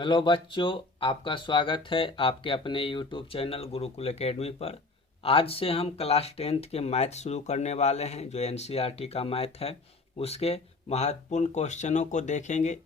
Hello बच्चों, आपका स्वागत है आपके अपने यूट्यूब चैनल गुरुकुल एकेडमी पर। आज से हम क्लास 10th के मैथ शुरू करने वाले हैं। जो एनसीईआरटी का मैथ है उसके महत्वपूर्ण क्वेश्चनों को देखेंगे।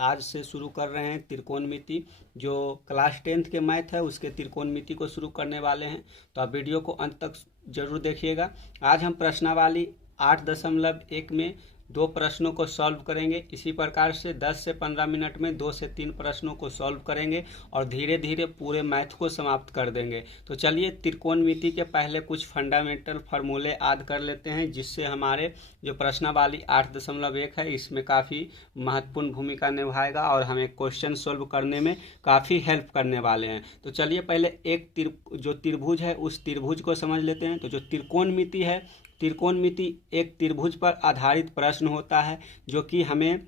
आज से शुरू कर रहे हैं त्रिकोणमिति। जो क्लास 10th के मैथ है उसके त्रिकोणमिति को शुरू करने वाले हैं, तो आप वीडियो को अंत तक जरूर देखिएगा। आज हम प्रश्नावली 8.1 में 2 प्रश्नों को सॉल्व करेंगे। इसी प्रकार से 10 से 15 मिनट में 2 से 3 प्रश्नों को सॉल्व करेंगे और धीरे धीरे पूरे मैथ को समाप्त कर देंगे। तो चलिए त्रिकोणमिति के पहले कुछ फंडामेंटल फार्मूले याद कर लेते हैं, जिससे हमारे जो प्रश्नावली 8.1 है इसमें काफ़ी महत्वपूर्ण भूमिका निभाएगा और हमें क्वेश्चन सॉल्व करने में काफ़ी हेल्प करने वाले हैं। तो चलिए पहले एक जो त्रिभुज है उस त्रिभुज को समझ लेते हैं। तो जो त्रिकोणमिति है, त्रिकोणमिति एक त्रिभुज पर आधारित प्रश्न होता है, जो कि हमें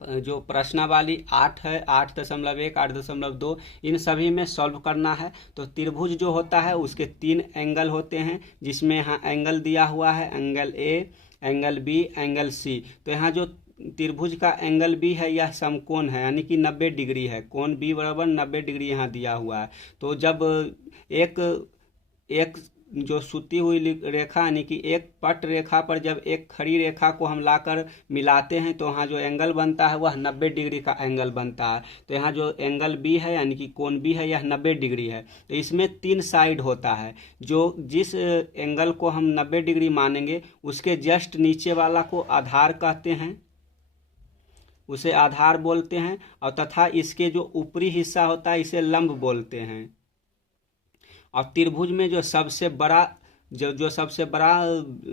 जो प्रश्नावली 8 है, 8.1, 8.2, इन सभी में सॉल्व करना है। तो त्रिभुज जो होता है उसके 3 एंगल होते हैं, जिसमें यहाँ एंगल दिया हुआ है, angle A, angle B, angle C. तो यहाँ जो त्रिभुज का एंगल बी है यह समकोण है, यानी कि 90 डिग्री है। कोण बी बराबर 90 डिग्री यहाँ दिया हुआ है। तो जब एक एक जो सूती हुई रेखा यानी कि एक पट रेखा पर जब एक खड़ी रेखा को हम लाकर मिलाते हैं तो वहाँ जो एंगल बनता है वह 90 डिग्री का एंगल बनता है। तो यहाँ जो एंगल बी है यानी कि कोण बी है यह 90 डिग्री है। तो इसमें 3 साइड होता है। जो जिस एंगल को हम 90 डिग्री मानेंगे उसके जस्ट नीचे वाला को आधार कहते हैं, उसे आधार बोलते हैं। और तथा इसके जो ऊपरी हिस्सा होता है इसे लंब बोलते हैं। और त्रिभुज में जो सबसे बड़ा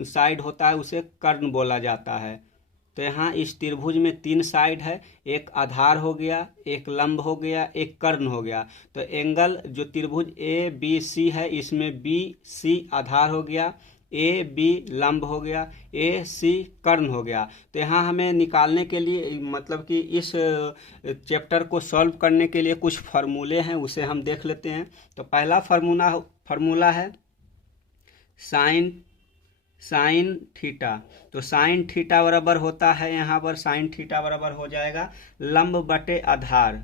साइड होता है उसे कर्ण बोला जाता है। तो यहाँ इस त्रिभुज में 3 साइड है, एक आधार हो गया, एक लंब हो गया, एक कर्ण हो गया। तो एंगल जो त्रिभुज ए बी सी है इसमें बी सी आधार हो गया, ए बी लंब हो गया, ए सी कर्ण हो गया। तो यहाँ हमें निकालने के लिए मतलब कि इस चैप्टर को सॉल्व करने के लिए कुछ फार्मूले हैं, उसे हम देख लेते हैं। तो पहला फार्मूला है साइन थीटा। तो साइन थीटा बराबर होता है, यहाँ पर साइन थीटा बराबर हो जाएगा लंब बटे आधार।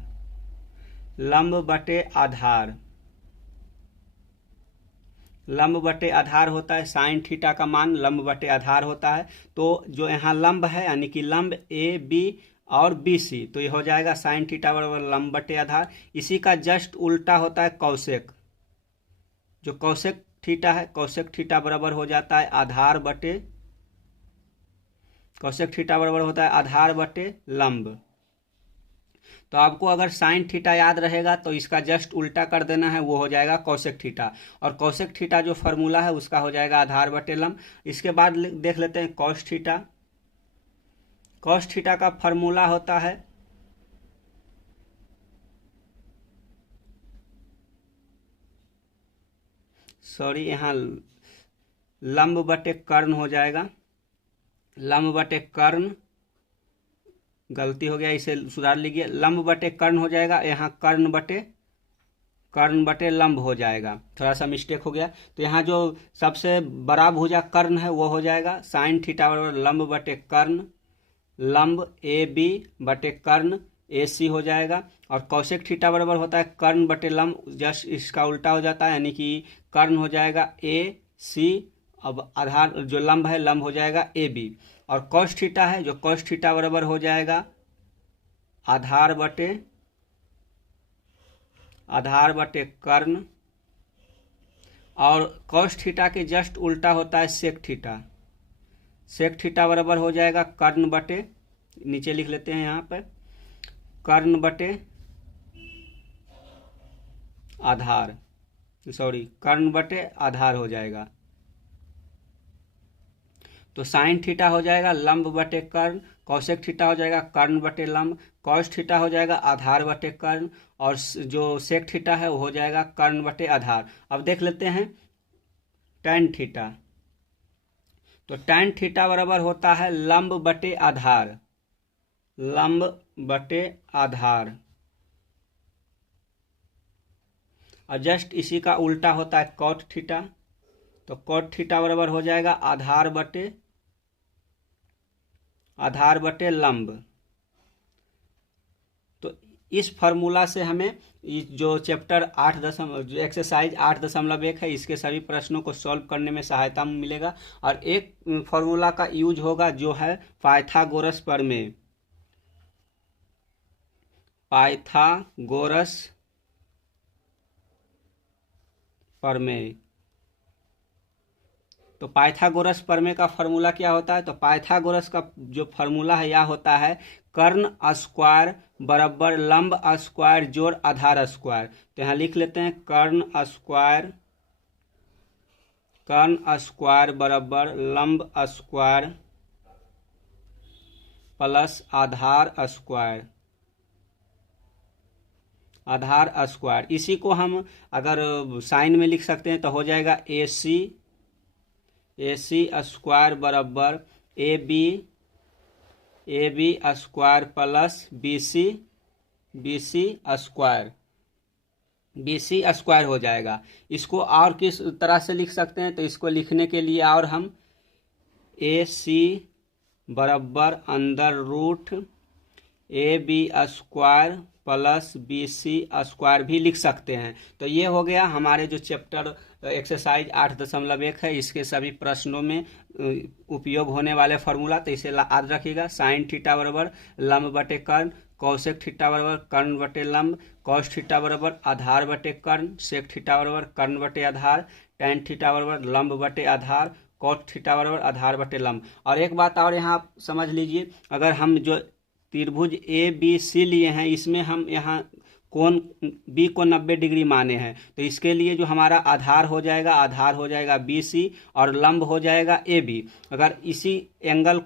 लंब बटे आधार होता है, साइन थीटा का मान लंब बटे आधार होता है। तो जो यहाँ लंब है यानी कि लंब ए बी और बी सी, तो ये हो जाएगा साइन थीटा बराबर लंब बटे आधार। इसी का जस्ट उल्टा होता है कौशिक। जो कौशिक थीटा है, कौशिक थीटा बराबर हो जाता है आधार बटे लंब। तो आपको अगर साइन थीटा याद रहेगा तो इसका जस्ट उल्टा कर देना है, वो हो जाएगा कौशिक थीटा। और कौशिक थीटा जो फॉर्मूला है उसका हो जाएगा आधार बटे लंब। इसके बाद देख लेते हैं कॉस थीटा। कॉस थीटा का फॉर्मूला होता है यहाँ लंब बटे कर्ण हो जाएगा। लंब बटे कर्ण, गलती हो गया, इसे सुधार लीजिए। लंब बटे कर्ण हो जाएगा, यहाँ कर्ण बटे लंब हो जाएगा, थोड़ा सा मिस्टेक हो गया। तो यहाँ जो सबसे बड़ा भुजा कर्ण है वो हो जाएगा साइन थीटा बराबर लंब बटे कर्ण, लंब ए बी बटे कर्ण ए सी हो जाएगा। और कौशिक थीटा बराबर होता है कर्ण बटे लंब, जस्ट इसका उल्टा हो जाता है, यानी कि कर्ण हो जाएगा ए सी, अब आधार जो लंब है लंब हो जाएगा ए बी। और कॉस थीटा है, जो कॉस थीटा बराबर हो जाएगा आधार बटे कर्ण। और कॉस थीटा के जस्ट उल्टा होता है सेक थीटा। सेक थीटा बराबर हो जाएगा कर्ण बटे, नीचे लिख लेते हैं यहाँ पर, कर्ण बटे आधार हो जाएगा। तो साइन थीटा हो जाएगा लंब बटे कर्ण, कौशिक थीटा हो जाएगा कर्ण बटे लंब, कॉस थीटा हो जाएगा आधार बटे कर्ण, और जो सेक थीटा है वो हो जाएगा कर्ण बटे आधार। अब देख लेते हैं टैन थीटा। तो टैन थीटा बराबर होता है लंब बटे आधार। और जस्ट इसी का उल्टा होता है कॉट थीटा। तो कॉट थीटा बराबर हो जाएगा आधार बटे लंब। तो इस फार्मूला से हमें जो चैप्टर 8 जो एक्सरसाइज 8.1 है इसके सभी प्रश्नों को सॉल्व करने में सहायता मिलेगा। और एक फार्मूला का यूज होगा जो है पाइथागोरस प्रमेय। पाइथागोरस प्रमेय। तो पाइथागोरस प्रमेय का फार्मूला क्या होता है? तो पाइथागोरस का जो फार्मूला है यह होता है कर्ण स्क्वायर बराबर लंब स्क्वायर जोड़ आधार स्क्वायर। तो यहाँ लिख लेते हैं कर्ण स्क्वायर बराबर लंब स्क्वायर प्लस आधार स्क्वायर। इसी को हम अगर साइन में लिख सकते हैं तो हो जाएगा AC स्क्वायर बराबर AB square plus BC square हो जाएगा। इसको और किस तरह से लिख सकते हैं? तो इसको लिखने के लिए और हम AC बराबर under root AB square plus BC square भी लिख सकते हैं। तो ये हो गया हमारे जो चैप्टर एक्सरसाइज 8.1 है इसके सभी प्रश्नों में उपयोग होने वाले फार्मूला। तो इसे याद रखिएगा। साइन थीटा बराबर लंब बटे कर्ण, कौसेक थीटा बराबर कर्ण बटे लंब, कॉस थीटा बराबर आधार बटे कर्ण, सेक थीटा बराबर कर्ण बटे आधार, टैन थीटा बराबर लंब बटे आधार, कॉट थीटा बराबर आधार बटे लंब। और एक बात और यहाँ समझ लीजिए, अगर हम जो त्रिभुज ABC लिए हैं इसमें हम यहाँ कोण B को 90 डिग्री माने हैं, तो इसके लिए जो हमारा आधार हो जाएगा BC और लंब हो जाएगा AB। अगर इसी एंगल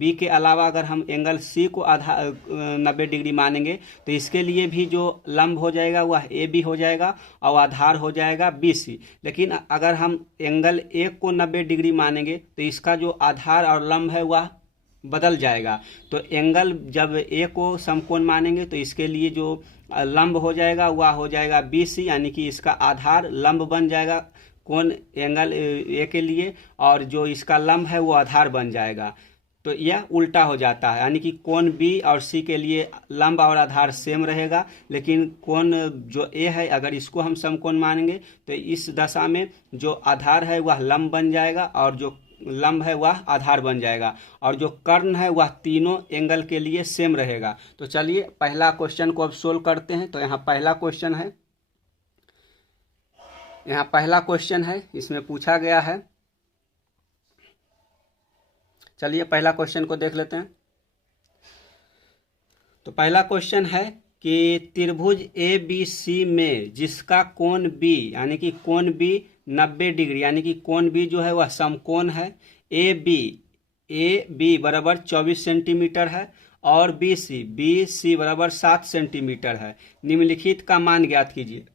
B के अलावा अगर हम एंगल C को 90 डिग्री मानेंगे तो इसके लिए भी जो लंब हो जाएगा वह AB हो जाएगा और आधार हो जाएगा BC। लेकिन अगर हम एंगल A को 90 डिग्री मानेंगे तो इसका जो आधार और लंब है वह बदल जाएगा। तो एंगल जब ए को समकोण मानेंगे तो इसके लिए जो लंब हो जाएगा वह हो जाएगा BC, यानी कि इसका आधार लंब बन जाएगा कोण एंगल ए के लिए, और जो इसका लंब है वो आधार बन जाएगा। तो यह उल्टा हो जाता है, यानी कि कोण B और C के लिए लंब और आधार सेम रहेगा, लेकिन कोण जो A है अगर इसको हम समकोण मानेंगे तो इस दशा में जो आधार है वह लंब बन जाएगा और जो लंब है वह आधार बन जाएगा, और जो कर्ण है वह तीनों एंगल के लिए सेम रहेगा। तो चलिए पहला क्वेश्चन को अब सोल्व करते हैं। तो यहाँ पहला क्वेश्चन है, इसमें पूछा गया है। चलिए पहला क्वेश्चन को देख लेते हैं। तो पहला क्वेश्चन है कि त्रिभुज ABC में जिसका कोण B यानी कि कोण B 90 डिग्री, यानी कि कोण B जो है वह समकोण है। AB बराबर 24 सेंटीमीटर है और BC बराबर 7 सेंटीमीटर है। निम्नलिखित का मान ज्ञात कीजिए।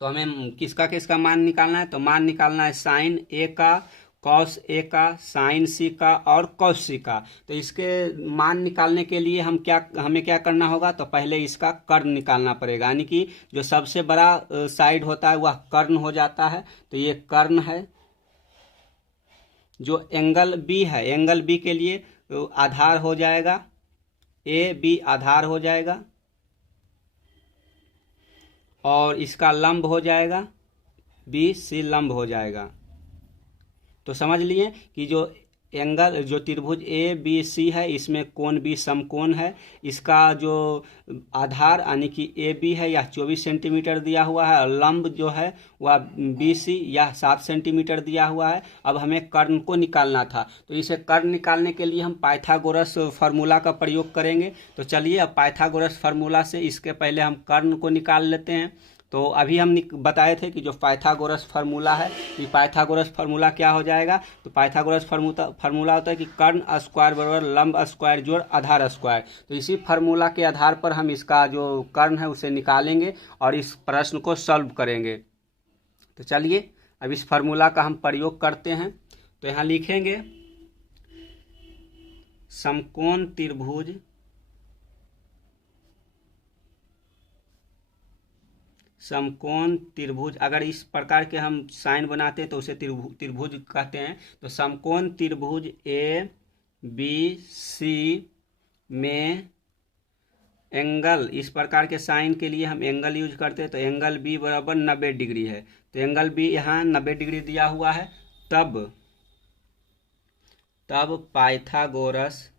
तो हमें किसका मान निकालना है? तो मान निकालना है साइन A का, कॉस A का, साइन C का और कॉस C का। तो इसके मान निकालने के लिए हमें क्या करना होगा? तो पहले इसका कर्ण निकालना पड़ेगा, यानी कि जो सबसे बड़ा साइड होता है वह कर्ण हो जाता है। तो ये कर्ण है। जो एंगल B है, एंगल B के लिए आधार हो जाएगा AB, आधार हो जाएगा और इसका लंब हो जाएगा BC, लंब हो जाएगा। तो समझ लिए कि जो त्रिभुज ABC है इसमें कोण B समकोण है। इसका जो आधार यानी कि AB है यह 24 सेंटीमीटर दिया हुआ है और लंब जो है वह BC यह 7 सेंटीमीटर दिया हुआ है। अब हमें कर्ण को निकालना था, तो इसे कर्ण निकालने के लिए हम पाइथागोरस फार्मूला का प्रयोग करेंगे। तो चलिए अब पाइथागोरस फार्मूला से इसके पहले हम कर्ण को निकाल लेते हैं। तो अभी हम बताए थे कि जो पाइथागोरस फार्मूला है, ये पाइथागोरस फार्मूला क्या हो जाएगा? तो पाइथागोरस फार्मूला होता है कि कर्ण स्क्वायर बराबर लंब स्क्वायर जोड़ आधार स्क्वायर। तो इसी फार्मूला के आधार पर हम इसका जो कर्ण है उसे निकालेंगे और इस प्रश्न को सॉल्व करेंगे। तो चलिए अब इस फार्मूला का हम प्रयोग करते हैं। तो यहाँ लिखेंगे समकोण त्रिभुज, अगर इस प्रकार के हम साइन बनाते हैं तो उसे त्रिभुज कहते हैं। तो समकोण त्रिभुज ABC में एंगल, इस प्रकार के साइन के लिए हम एंगल यूज करते हैं, तो एंगल बी बराबर 90 डिग्री है। तो एंगल बी यहाँ 90 डिग्री दिया हुआ है। तब पाइथागोरस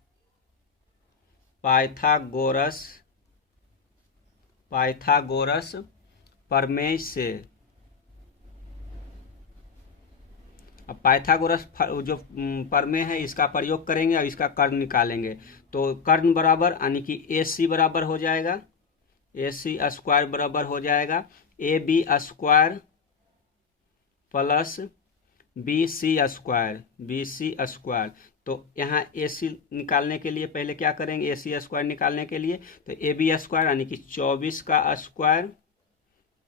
प्रमेय से, अब पाइथागोरस जो प्रमेय है इसका प्रयोग करेंगे और इसका कर्ण निकालेंगे। तो कर्ण बराबर यानी कि ए सी बराबर हो जाएगा, ए सी स्क्वायर बराबर हो जाएगा A B square plus B C square. तो यहाँ ए सी निकालने के लिए पहले क्या करेंगे, ए सी स्क्वायर निकालने के लिए तो ए बी स्क्वायर यानी कि 24 का स्क्वायर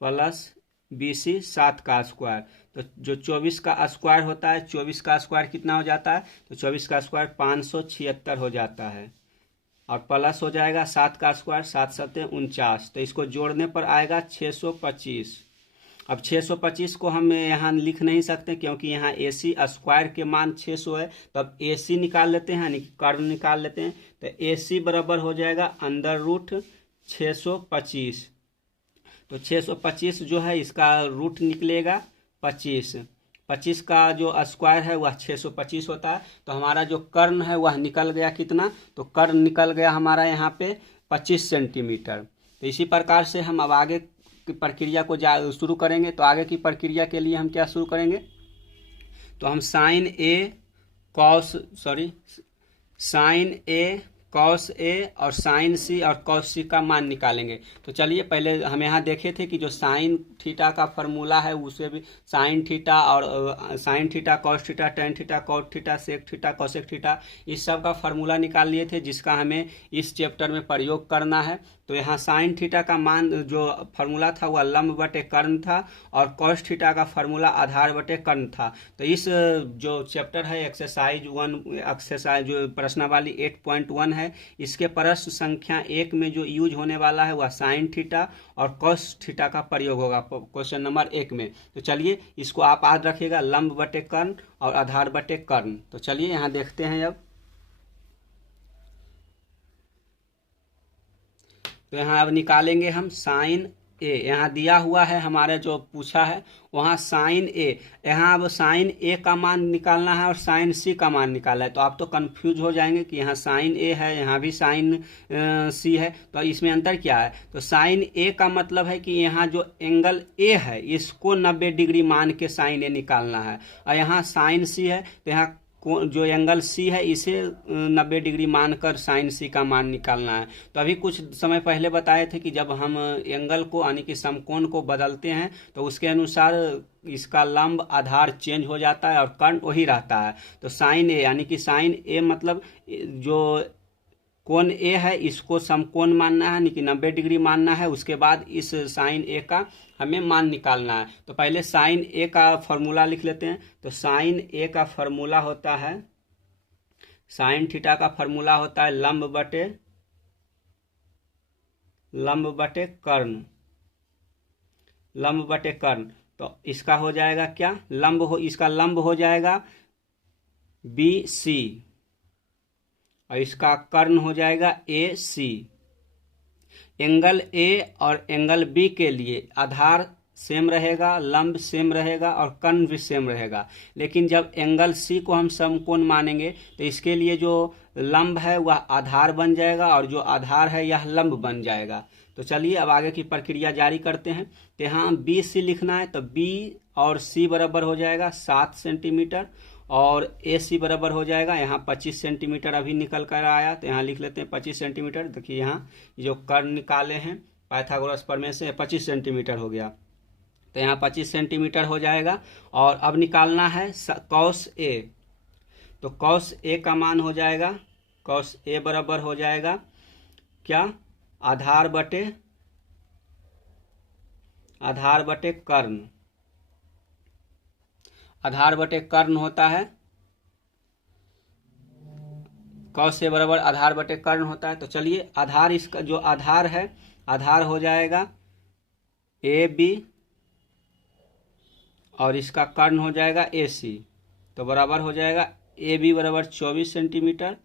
प्लस बी सी 7 का स्क्वायर। तो जो 24 का स्क्वायर होता है, 24 का स्क्वायर कितना हो जाता है, तो 24 का स्क्वायर 576 हो जाता है और प्लस हो जाएगा 7 का स्क्वायर, 7 7 49। तो इसको जोड़ने पर आएगा 625। अब 625 को हम यहाँ लिख नहीं सकते क्योंकि यहाँ ए सी स्क्वायर के मान 600 है। तो अब ए सी निकाल लेते हैं यानी कि कर्ण निकाल लेते हैं। तो ए सी बराबर हो जाएगा अंडर रूट 625। तो 625 जो है इसका रूट निकलेगा 25। 25 का जो स्क्वायर है वह 625 होता है। तो हमारा जो कर्ण है वह निकल गया कितना, तो कर्ण निकल गया हमारा यहाँ पे 25 सेंटीमीटर। तो इसी प्रकार से हम अब आगे की प्रक्रिया को शुरू करेंगे। तो आगे की प्रक्रिया के लिए हम क्या शुरू करेंगे, तो हम साइन ए कॉस ए और साइन सी और कॉस सी का मान निकालेंगे। तो चलिए पहले हम यहाँ देखे थे कि जो साइन थीटा का फॉर्मूला है उसे भी sine theta cos theta tan theta cot theta sec theta cosec theta इस सब का फॉर्मूला निकाल लिए थे, जिसका हमें इस चैप्टर में प्रयोग करना है। तो यहाँ साइन थीटा का मान जो फॉर्मूला था वह लंब बटे कर्ण था और कॉस थीटा का फॉर्मूला आधार बटे कर्ण था। तो इस जो चैप्टर है एक्सरसाइज जो प्रश्नावली 8.1 है, इसके प्रश्न संख्या 1 में जो यूज होने वाला है वह साइन थीटा और कॉस थीटा का प्रयोग होगा क्वेश्चन नंबर 1 में। तो चलिए इसको आप याद रखिएगा, लंब बटे कर्ण और आधार बटे कर्ण। तो चलिए यहाँ देखते हैं अब। तो यहाँ अब निकालेंगे हम साइन ए, यहाँ दिया हुआ है हमारे जो पूछा है वहाँ साइन ए, यहाँ अब साइन ए का मान निकालना है और साइन सी का मान निकालना है। तो आप तो कंफ्यूज हो जाएंगे कि यहाँ साइन ए है यहाँ भी साइन सी है, तो इसमें अंतर क्या है। तो साइन ए का मतलब है कि यहाँ जो एंगल ए है इसको 90 डिग्री मान के साइन ए निकालना है, और यहाँ साइन सी है तो यहाँ जो एंगल सी है इसे 90 डिग्री मानकर साइन सी का मान निकालना है। तो अभी कुछ समय पहले बताए थे कि जब हम एंगल को यानी कि समकोण को बदलते हैं तो उसके अनुसार इसका लंब आधार चेंज हो जाता है और कर्ण वही रहता है। तो साइन ए यानी कि साइन ए मतलब जो कोण ए है इसको समकोण मानना है यानी कि 90 डिग्री मानना है। उसके बाद इस साइन ए का हमें मान निकालना है। तो पहले साइन ए का फॉर्मूला लिख लेते हैं। तो साइन ए का फॉर्मूला होता है, साइन थीटा का फॉर्मूला होता है लंब बटे कर्ण। तो इसका हो जाएगा क्या, इसका लंब हो जाएगा बी सी और इसका कर्ण हो जाएगा ए सी। एंगल ए और एंगल बी के लिए आधार सेम रहेगा, लंब सेम रहेगा और कर्ण भी सेम रहेगा। लेकिन जब एंगल सी को हम समकोण मानेंगे तो इसके लिए जो लंब है वह आधार बन जाएगा और जो आधार है यह लंब बन जाएगा। तो चलिए अब आगे की प्रक्रिया जारी करते हैं। तो यहाँ बी सी लिखना है, तो बी और सी बराबर हो जाएगा 7 सेंटीमीटर और ए सी बराबर हो जाएगा यहाँ 25 सेंटीमीटर अभी निकल कर आया। तो यहाँ लिख लेते हैं 25 सेंटीमीटर। देखिए यहाँ जो कर्ण निकाले हैं पाइथागोरस प्रमेय से 25 सेंटीमीटर हो गया। तो यहाँ 25 सेंटीमीटर हो जाएगा। और अब निकालना है कॉस ए। तो कॉस ए का मान हो जाएगा, कॉस ए बराबर हो जाएगा क्या, आधार बटे कर्ण। आधार बटे कर्ण होता है, कॉस ए बराबर आधार बटे कर्ण होता है। तो चलिए आधार, इसका जो आधार है आधार हो जाएगा ए बी और इसका कर्ण हो जाएगा ए सी। तो बराबर हो जाएगा ए बी बराबर 24 सेंटीमीटर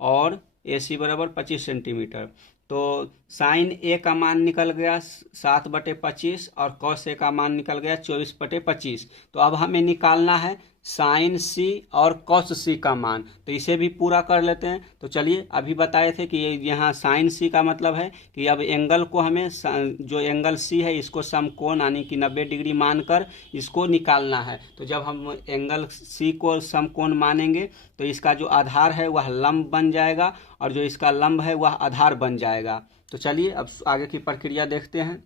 और ए सी बराबर 25 सेंटीमीटर। तो साइन ए का मान निकल गया 7/25 और कॉस ए का मान निकल गया 24/25। तो अब हमें निकालना है साइन सी और कॉस सी का मान, तो इसे भी पूरा कर लेते हैं। तो चलिए, अभी बताए थे कि यहाँ साइन सी का मतलब है कि अब एंगल को हमें जो एंगल सी है इसको समकोण यानी कि 90 डिग्री मानकर इसको निकालना है। तो जब हम एंगल सी को समकोण मानेंगे तो इसका जो आधार है वह लंब बन जाएगा और जो इसका लंब है वह आधार बन जाएगा। तो चलिए अब आगे की प्रक्रिया देखते हैं।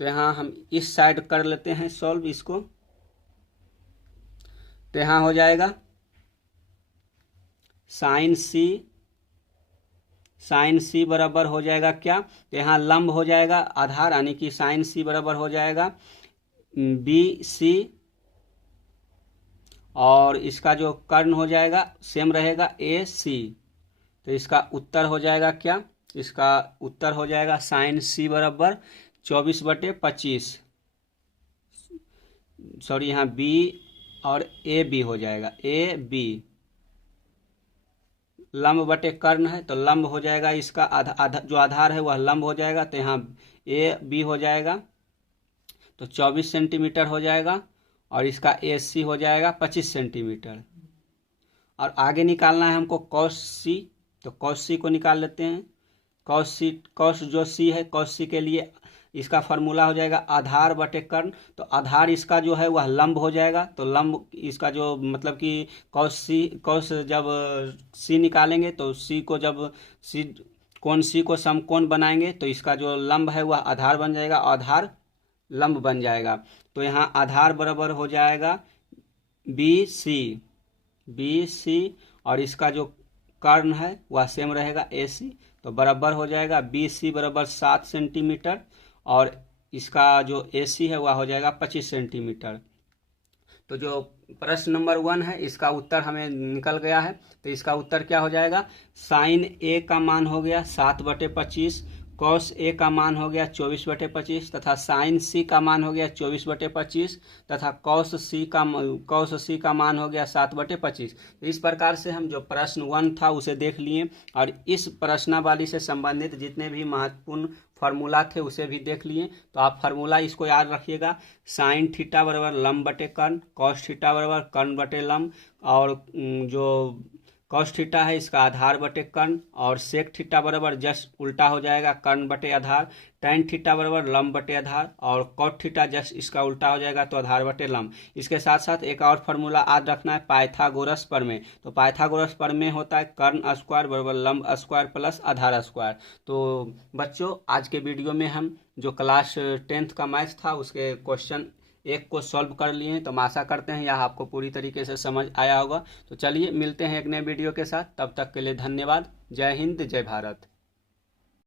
तो यहाँ हम इस साइड कर लेते हैं सॉल्व इसको। तो यहाँ हो जाएगा साइन सी बराबर हो जाएगा क्या, तो यहाँ लंब हो जाएगा आधार यानी कि साइन सी बराबर हो जाएगा बी सी, और इसका जो कर्ण हो जाएगा सेम रहेगा ए सी। तो इसका उत्तर हो जाएगा क्या, इसका उत्तर हो जाएगा साइन सी बराबर 24/25, सॉरी यहाँ बी और ए बी हो जाएगा, ए बी लंब बटे कर्ण है तो लंब हो जाएगा इसका जो आधार है वह लंब हो जाएगा। तो यहाँ ए बी हो जाएगा तो 24 सेंटीमीटर हो जाएगा और इसका ए सी हो जाएगा 25 सेंटीमीटर। और आगे निकालना है हमको कॉस सी, तो कॉस सी को निकाल लेते हैं। कॉस जो सी है, कॉस सी के लिए इसका फार्मूला हो जाएगा आधार बटे कर्ण। तो आधार इसका जो है वह लंब हो जाएगा, तो लंब इसका जो मतलब कि कॉस जब सी निकालेंगे तो सी को जब कोण सी को समकोण बनाएंगे तो इसका जो लंब है वह आधार बन जाएगा, आधार लंब बन जाएगा। तो यहाँ आधार बराबर हो जाएगा बी सी और इसका जो कर्ण है वह सेम रहेगा ए सी। तो बराबर हो जाएगा बी सी बराबर 7 सेंटीमीटर और इसका जो ए सी है वह हो जाएगा 25 सेंटीमीटर। तो जो प्रश्न नंबर 1 है इसका उत्तर हमें निकल गया है। तो इसका उत्तर क्या हो जाएगा, साइन ए का मान हो गया 7/25, कॉस ए का मान हो गया 24/25 तथा साइन सी का मान हो गया 24/25 तथा कॉस सी का मान हो गया 7/25। तो इस प्रकार से हम जो प्रश्न 1 था उसे देख लिए और इस प्रश्नावली से संबंधित जितने भी महत्वपूर्ण फार्मूला थे उसे भी देख लिए। तो आप फार्मूला इसको याद रखिएगा, साइन थीटा बराबर लंब बटे कर्ण, कॉस थीटा बराबर कर्ण बटे लंब, और जो कॉस थीटा है इसका आधार बटे कर्ण, और सेक थीटा बराबर जस्ट उल्टा हो जाएगा कर्ण बटे आधार, टैन थीटा बराबर लंब बटे आधार, और कॉट थीटा जस्ट इसका उल्टा हो जाएगा तो आधार बटे लंब। इसके साथ साथ एक और फार्मूला याद रखना है पाइथागोरस प्रमेय। तो पाइथागोरस प्रमेय होता है कर्ण स्क्वायर बराबर लंब स्क्वायर प्लस आधार स्क्वायर। तो बच्चों, आज के वीडियो में हम जो क्लास 10th का मैथ था उसके क्वेश्चन 1 को सॉल्व कर लिए हैं। तो हम आशा करते हैं यह आपको पूरी तरीके से समझ आया होगा। तो चलिए मिलते हैं एक नए वीडियो के साथ, तब तक के लिए धन्यवाद। जय हिंद, जय भारत।